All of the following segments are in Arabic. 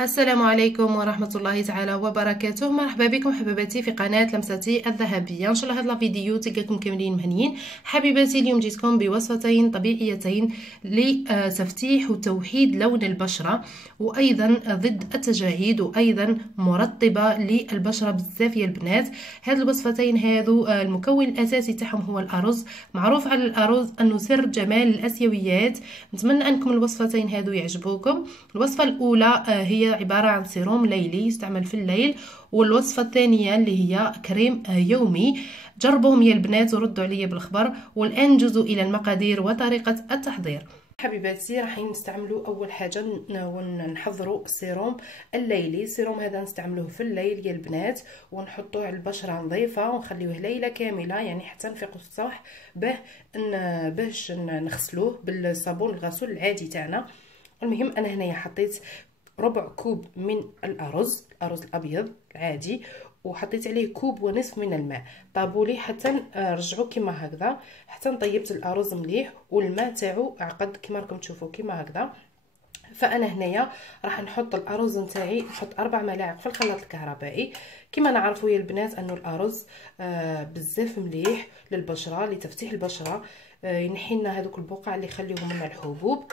السلام عليكم ورحمة الله تعالى وبركاته. مرحبا بكم حبيباتي في قناة لمستي الذهبية. ان شاء الله هذا الفيديو تلقاكم كاملين مهنيين. حبيباتي اليوم جيتكم بوصفتين طبيعيتين لتفتيح وتوحيد لون البشرة، وايضا ضد التجاعيد، وايضا مرطبة للبشرة بزاف يا البنات. هاد الوصفتين هادو المكون الاساسي تاعهم هو الارز. معروف على الارز انه سر جمال الاسيويات. نتمنى انكم الوصفتين هادو يعجبوكم. الوصفة الاولى هي عبارة عن سيروم ليلي يستعمل في الليل، والوصفة الثانية اللي هي كريم يومي. جربوهم يا البنات وردوا عليا بالخبر. والآن نجوزوا إلى المقادير وطريقة التحضير. حبيباتي راح نستعملوا اول حاجه ونحضروا السيروم الليلي. السيروم هذا نستعملوه في الليل يا البنات، ونحطوه على البشره نظيفه ونخليوه ليله كامله، يعني حتى نفيقوا الصباح باش نغسلوه بالصابون الغسول العادي تاعنا. المهم انا هنايا حطيت ربع كوب من الارز الابيض العادي، وحطيت عليه كوب ونصف من الماء. طابولي حتى رجعوا كما هكذا، حتى طيبت الارز مليح والماء تاعو عقد كما راكم تشوفوا كما هكذا. فانا هنايا راح نحط الارز نتاعي، نحط 4 ملاعق في الخلاط الكهربائي. كما نعرفوا يا البنات انه الارز بزاف مليح للبشره لتفتيح البشره، ينحي لنا هذوك البقع اللي يخليوهم لنا الحبوب.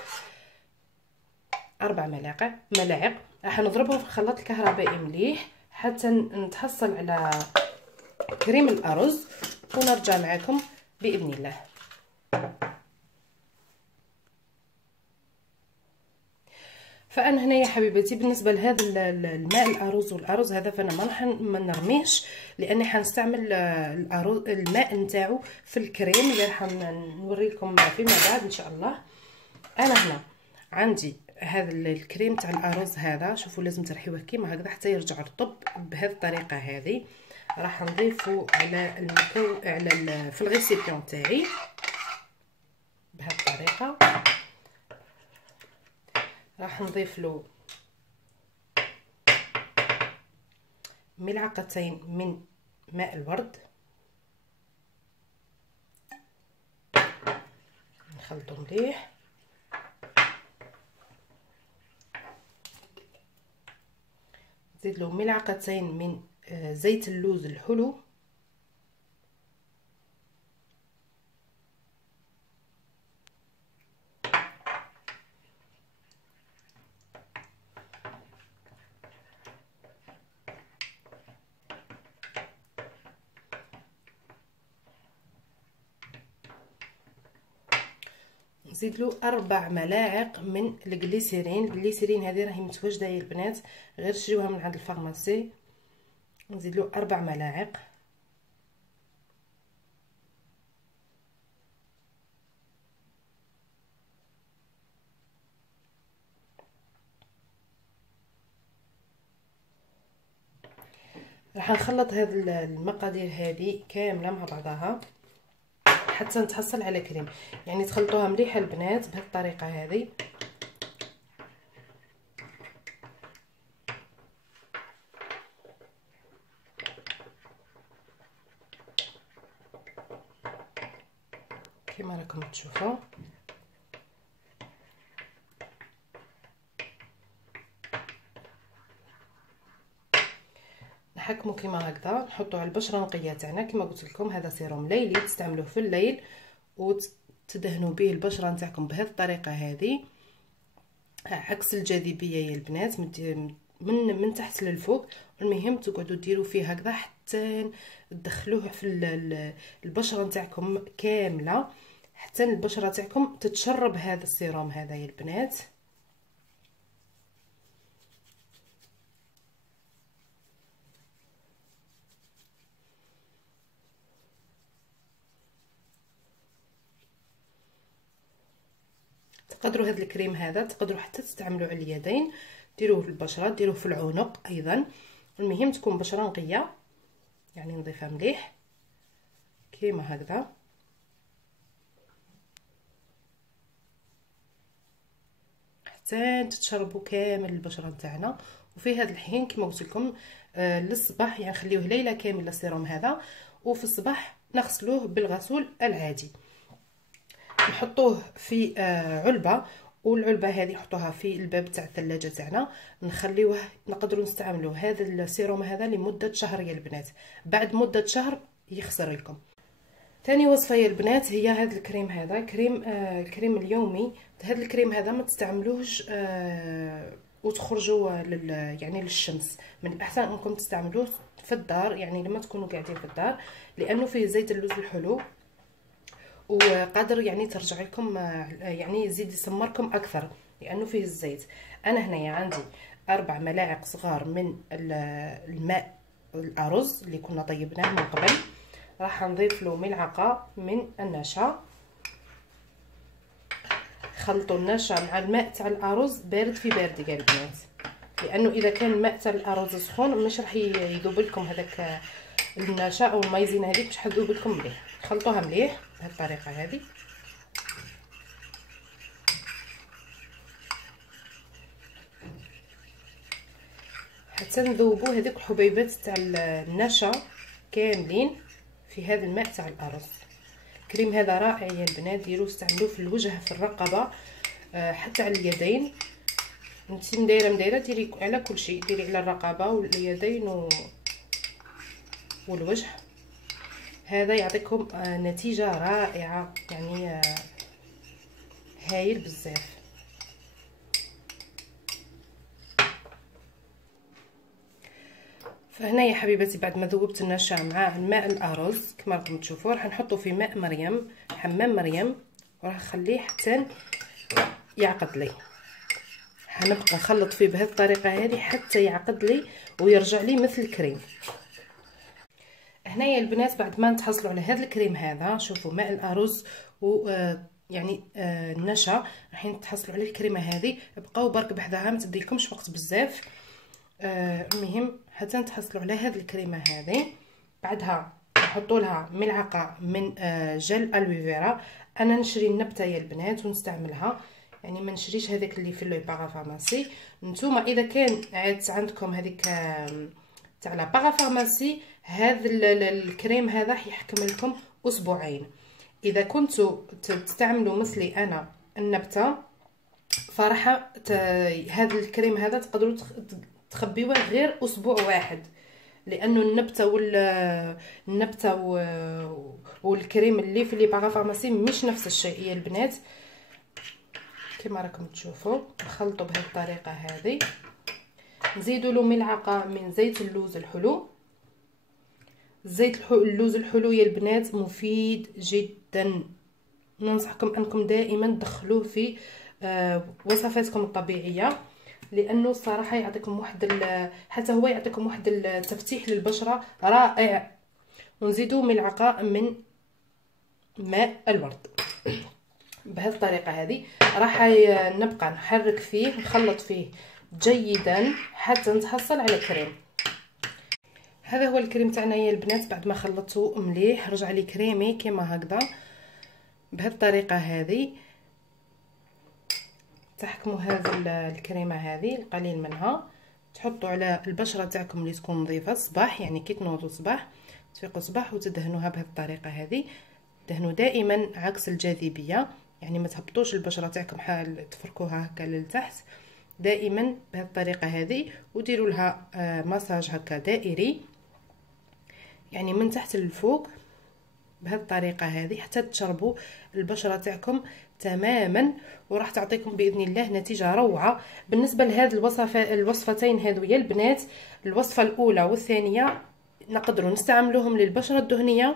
4 ملاعق راح نضربهم في الخلاط الكهربائي مليح حتى نتحصل على كريم الارز، ونرجع معكم باذن الله. فانا هنا يا حبيبتي بالنسبه لهذا الماء الارز هذا فانا ما نرميهش، لاني حنستعمل الماء نتاعو في الكريم اللي راح نوري لكم فيما بعد ان شاء الله. انا هنا عندي هذا الكريم تاع الارز هذا، شوفوا لازم ترحيوه كيما هكذا حتى يرجع رطب بهذه الطريقه هذه. راح نضيفه على في الغيسيبيون تاعي بهذه الطريقه. راح نضيف له ملعقتين من ماء الورد، نخلطه مليح. نزيد له ملعقتين من زيت اللوز الحلو، نزيد له 4 ملاعق من الجليسيرين هذه راهي متواجده يا البنات، غير تشريوها من عند الفارماسي. نزيد له 4 ملاعق. راح نخلط هذه المقادير هذه كامله مع بعضها حتى نتحصل على كريم، يعني تخلطوها مليحه البنات بهذه الطريقه هذه. كما راكم تشوفوا نحكموا كما هكذا، نحطوه على البشره نقيه تاعنا. كما قلت لكم هذا سيروم ليلي تستعملوه في الليل وتدهنوا به البشره نتاعكم بهذه الطريقه هذه، عكس الجاذبيه يا البنات، من تحت للفوق. المهم تقعدوا ديروا فيه هكذا حتى تدخلوه في البشره نتاعكم كامله، حتى البشره تاعكم تتشرب هذا السيروم هذا يا البنات. تقدروا هذا الكريم هذا تقدروا حتى تستعملوه على اليدين، ديروه في البشره، ديروه في العنق ايضا. المهم تكون بشره نقيه، يعني نضيفها مليح كيما هكذا. حتى تتشربوا كامل البشره نتاعنا. وفي هذا الحين كما قلت لكم للصباح، يعني خليوه ليله كامله السيروم هذا، وفي الصباح نغسلوه بالغسول العادي. نحطوه في علبه والعلبه هذه حطوها في الباب تاع الثلاجه تاعنا، نخليوه نقدروا نستعملوا هذا السيروم هذا لمده شهر يا البنات. بعد مده شهر يخسر لكم. ثاني وصفه يا البنات هي هذا الكريم هذا، الكريم اليومي. هذا الكريم هذا ما تستعملوش وتخرجوا يعني للشمس، من الاحسن انكم تستعملوه في الدار، يعني لما تكونوا قاعدين في الدار، لانه فيه زيت اللوز الحلو وقادر يعني ترجع لكم يعني يزيد يسمركم اكثر لانه فيه الزيت. انا هنايا عندي 4 ملاعق صغار من الماء الارز اللي كنا طيبناه من قبل، راح نضيف له ملعقه من النشا. خلطوا النشا مع الماء تاع الارز بارد في بارد يا البنات، لانه اذا كان الماء تاع الارز سخون مش راح يذوب لكم هذاك النشا او المايزينا هذيك، مش حتذوب لكم مليح. خلطوها مليح بهذه الطريقه هذه. حتى نذوبوا هذوك الحبيبات تاع النشا كاملين في هذا الماء تاع الارز. الكريم هذا رائع يا البنات، ديروه استعملوه في الوجه، في الرقبه، حتى على اليدين. انت مدايره ديري على كل شيء، ديري على الرقبه واليدين والوجه. هذا يعطيكم نتيجه رائعه، يعني هايل بزاف. فهنا يا حبيباتي بعد ما ذوبت النشا مع الماء الارز كما راكم تشوفوا، راح نحطه في ماء مريم، حمام مريم، وراح نخليه حتى يعقد لي. هنبقى نخلط فيه بهذه الطريقه هذه حتى يعقد لي ويرجع لي مثل الكريم. هنا يا البنات بعد ما نتحصلوا على هذا الكريم هذا، شوفوا ماء الارز و يعني النشا، راح نتحصلوا على الكريمه هذه. بقاو برك بحذاها، ما تديلكمش وقت بزاف. المهم حتى نتحصلوا على هذه الكريمه هذه. بعدها نحطوا لها ملعقه من جل الويفيرا. انا نشري النبته يا البنات ونستعملها، يعني ما نشريش هذاك اللي في لو بارافارماسي. نتوما اذا كان عندكم هذيك تاع لا بارافارماسي، هذا الكريم هذا يحكم لكم اسبوعين. اذا كنتوا تستعملوا مثلي انا النبته، فرح هذا الكريم هذا تقدروا تخبيوه غير اسبوع واحد، لانه النبته والكريم اللي في لي بارافارماسي مش نفس الشيء يا البنات. كما راكم تشوفوا نخلطوا بهذه الطريقه هذه. نزيدوا له ملعقه من زيت اللوز الحلو. زيت اللوز الحلو يا البنات مفيد جدا، ننصحكم انكم دائما تدخلوه في وصفاتكم الطبيعيه، لانه الصراحه يعطيكم حتى هو يعطيكم واحد التفتيح للبشره رائع. ونزيدوا ملعقه من ماء الورد. بهذه الطريقه هذه راح نبقى نحرك فيه، نخلط فيه جيدا حتى نتحصل على كريم. هذا هو الكريم تاعنا يا البنات. بعد ما خلطته مليح رجع لي كريمي كما هكذا. بهذه الطريقه هذه تحكموا هذا الكريمه هذه القليل منها، تحطوا على البشره تاعكم اللي تكون نظيفه الصباح، يعني كي تنوضوا الصباح تفيقوا الصباح وتدهنوها بهذه الطريقه هذه. دهنوا دائما عكس الجاذبيه، يعني ما تهبطوش البشره تاعكم حال تفركوها هكا للتحت، دائما بهذه الطريقه هذه. وديروا لها مساج هكا دائري، يعني من تحت للفوق بهذه الطريقه هذه حتى تشربوا البشره تاعكم تماما، وراح تعطيكم باذن الله نتيجه روعه. بالنسبه لهذه الوصفتين هذو يا البنات، الوصفه الاولى والثانيه نقدروا نستعملوهم للبشره الدهنيه،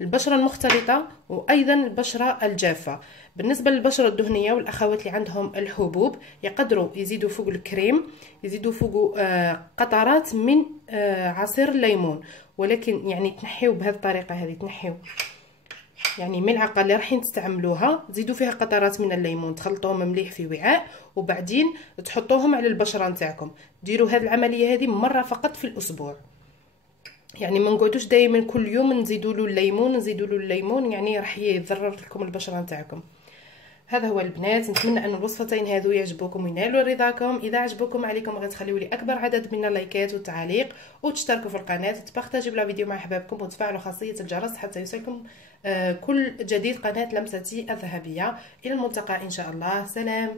البشره المختلطه، وايضا البشره الجافه. بالنسبه للبشره الدهنيه والاخوات اللي عندهم الحبوب، يقدروا يزيدوا فوق الكريم، يزيدوا فوق قطرات من عصير الليمون، ولكن يعني تنحيو بهذه الطريقه هذه، تنحيو يعني ملعقه اللي رايحين تستعملوها زيدوا فيها قطرات من الليمون، تخلطوهم مليح في وعاء وبعدين تحطوهم على البشره نتاعكم. ديروا هذه العمليه هذه مره فقط في الاسبوع، يعني ما نقعدوش دائما كل يوم نزيدوا له الليمون، يعني راح يضرر لكم البشره نتاعكم. هذا هو البنات، نتمنى ان الوصفتين هذو يعجبوكم وينالوا رضاكم. اذا عجبكم عليكم غير تخليوا لي اكبر عدد من اللايكات والتعاليق، وتشتركوا في القناه، وتبارطاجيو بلا فيديو مع احبابكم، وتفعلوا خاصيه الجرس حتى يوصلكم كل جديد قناه لمستي الذهبيه. الى الملتقى ان شاء الله، سلام.